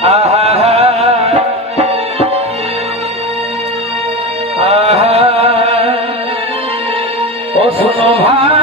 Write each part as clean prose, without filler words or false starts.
ও শোনো ভাই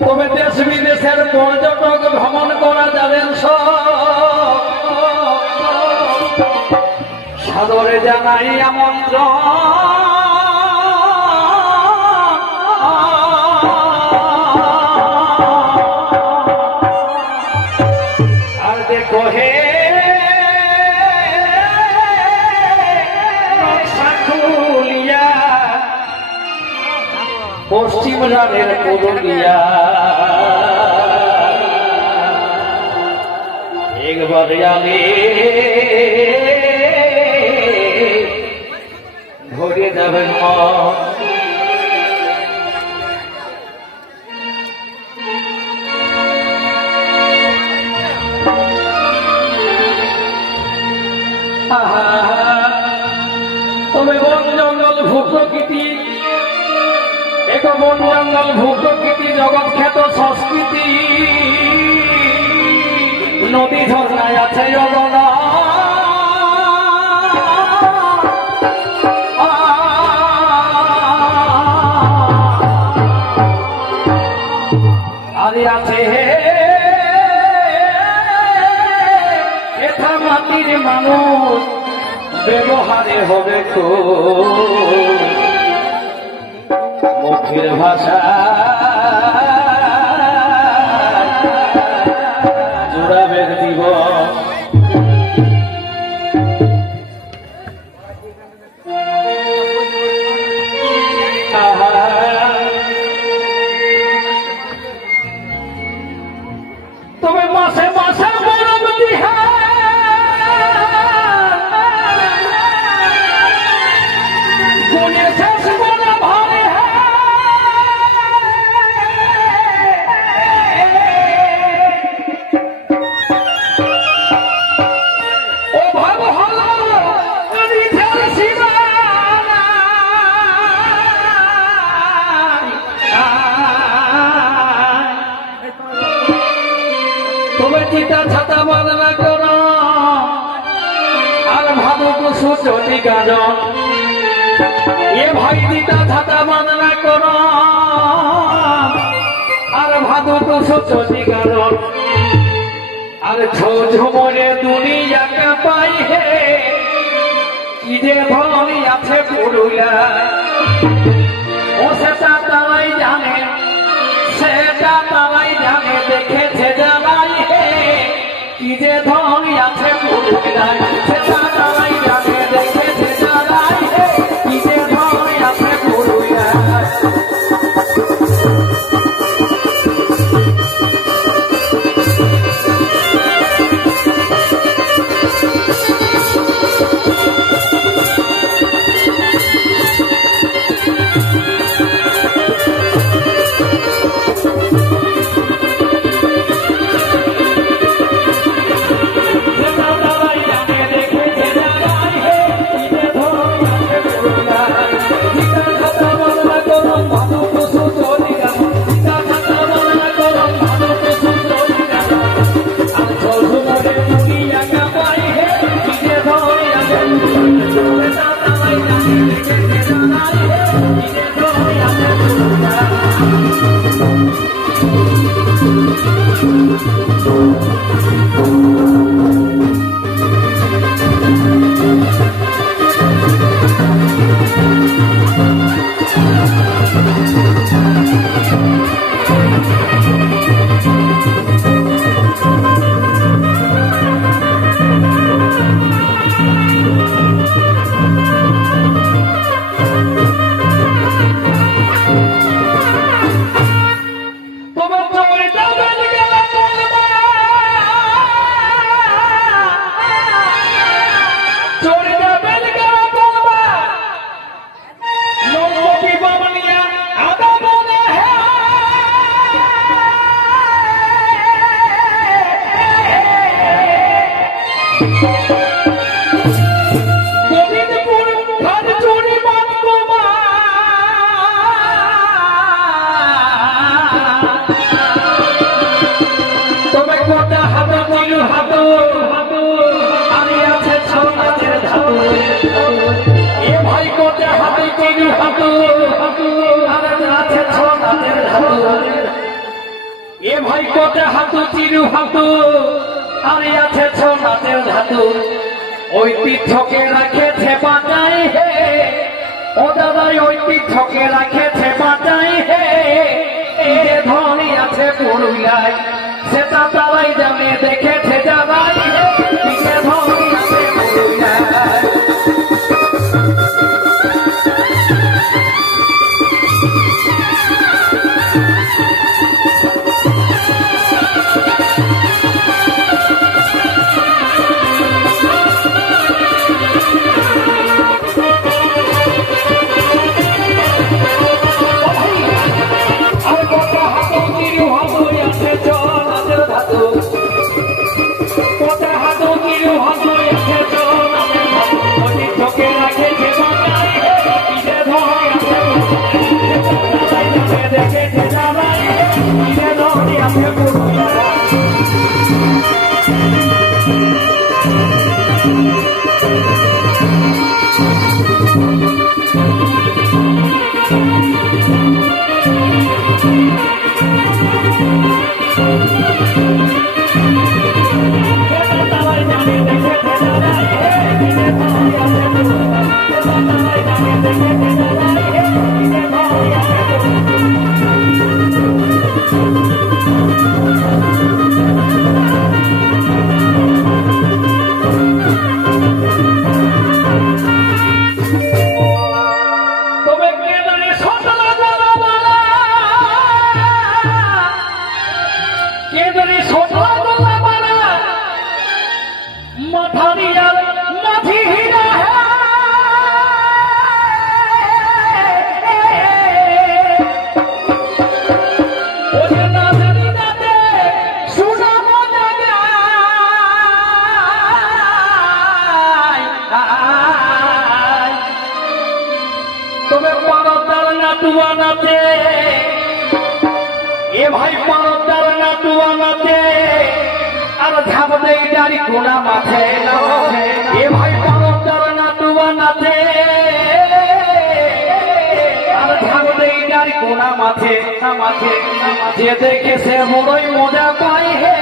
তবে দেশ বিদেশের পর্যটক ভ্রমণ করা যাবেন সাদরে জানাই আমন্ত্রণ আর দেখো হে নকশাখুলিয়া পশ্চিম রানের পুরুলিয়া একবার আমি ভরে যাবেন তবে বন জঙ্গল ভূপ্রকৃতি এক বন জঙ্গল ভূপ্রকৃতি জগৎ খ্যাত সংস্কৃতি নদী ঝর্ণায় আছে জগনা আরে আছে এটা মাটির মানুষ ব্যবহারে হবে তো মুখের ভাষা জোড়াবে দিব তবে মাসে মাসে গরম দিহা গুনে শেষ গোনা ভারে ও ভাব হলো রিঝাল সীমানা তবে চিতা ছাতা বাঁধনা কর আর ভালো পশু চলি গাজন এ ভাই চিতা ছাতা বাঁধনা কর আর ভালো পশু চলি গাজন আর ঝমরে দুনিয়াকে পাই হে কি যে ধনী আছে পুরুলিয়া ও সেটা তারাই জানে সেটা তারাই জানে দেখেছে জানাই হে কি যে ধনী আছে পুরুলিয়ায় সেটা তারাই জানে দেখেছে জানাই হে কি যে ধনী আছে পুরুলিয়ায় হাতু চিরু হাতু আর আছে সোনাদের ধাতু ঐতিহ্যকে রাখেছে বাঁচাই হে ও দাদাই ঐতিহ্যকে রাখেছে বাঁচাই হে এই যে ধনী আছে পুরুলিয়ায় সেটা তারাই জানে দেখেছে যারাই হে এই যে ধনী আছে পুরুলিয়ায় এ ভাই পারদার নাটুয়ানাতে আর ঝাপ দেই দাড়ি কোনা মাথে এ ভাই পারদার নাটুয়ানাতে আর ঝাপ দেই দাড়ি কোনা মাথে মাথে যে দেখে সে বড়ই মজা পাই হে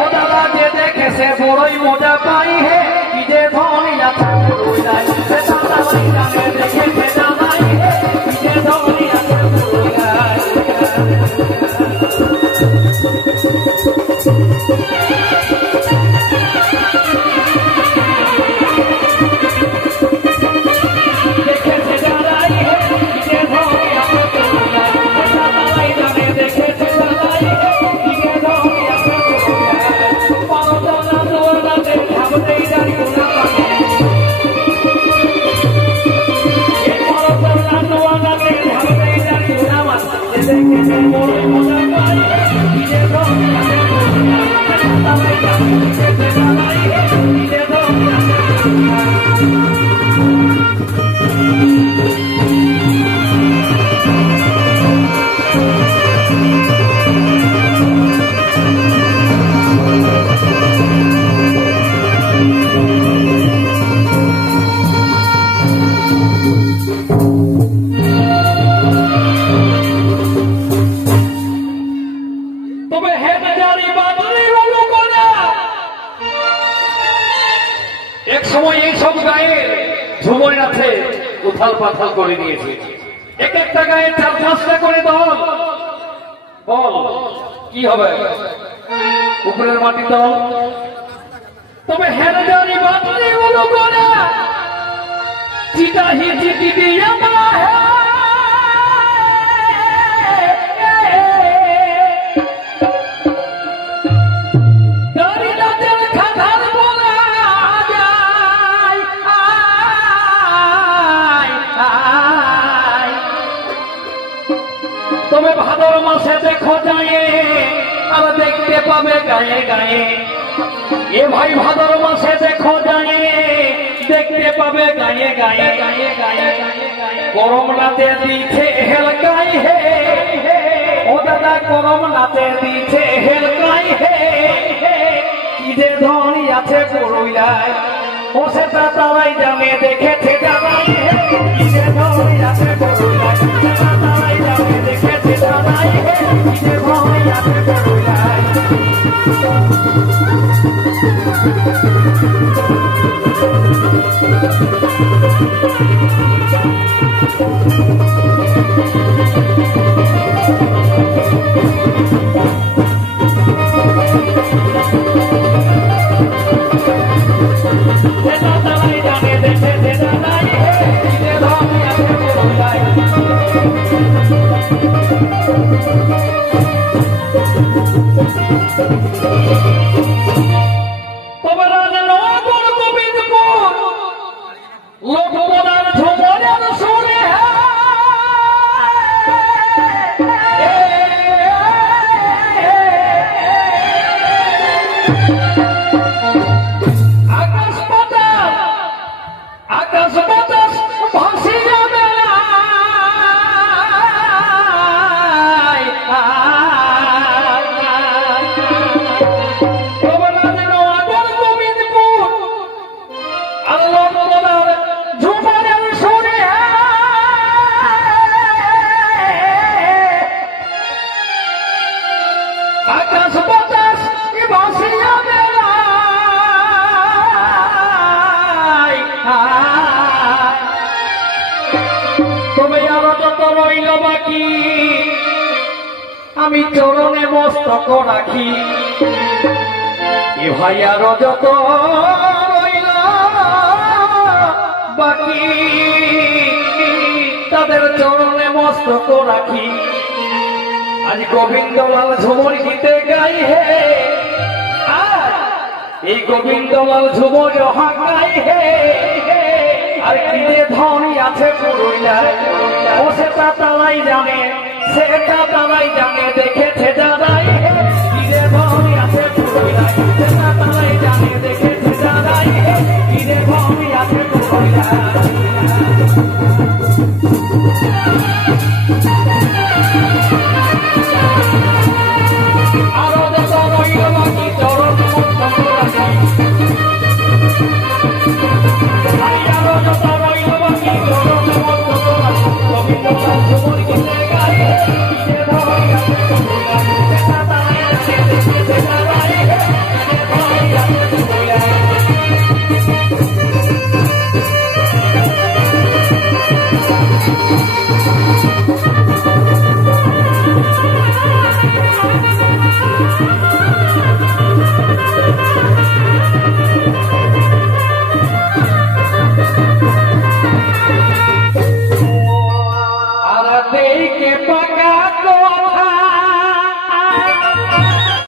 ও দাদা যে দেখে সে বড়ই মজা পাই হে কি যে ধনী আছে পুরুলিয়ায় সে তারাই জানে দেখেছে জানাই হে কি যে ধনী আছে পুরুলিয়ায় উথাল পাথাল করে দিয়েছে এক একটা গায়ে 4-5টা করে দল বল কি হবে উপরের মাটি দল তবে হেরদারি বাদলি বলো কোনা চিটা হি চিটি দিয়া মা হে तुम्हें भादर मासे देखो जाए अब देखते पावे गाए गाए ये भाई भादर मासे देखो जाए देखते पावे गाए गाए गाए गाए गरम राते दीछे हेलकाई है ओ दादा गरम राते दीछे हेलकाई है कि जे धनी आछे पुरुलियाय ओ सेटा ताराई जाने देखेছে জানাই হে कि जे धनी आछे पुरुलियाय सेटा ताराई जाने देखेছে জানাই হে कि जे धनी आछे पुरुलियाय আমি চরণে মস্তক রাখি এ ভাইয়ার যত রইল বাকি তাদের চরণে মস্তক রাখি আজ গোবিন্দলাল ঝুমুর গীতে গাই হে এই গোবিন্দলাল ঝুমুর গাই হে আর কি যে ধনী আছে পুরুলিয়ায় ও সেটা তারাই জানে সেটা তারাই জানে দেখেছে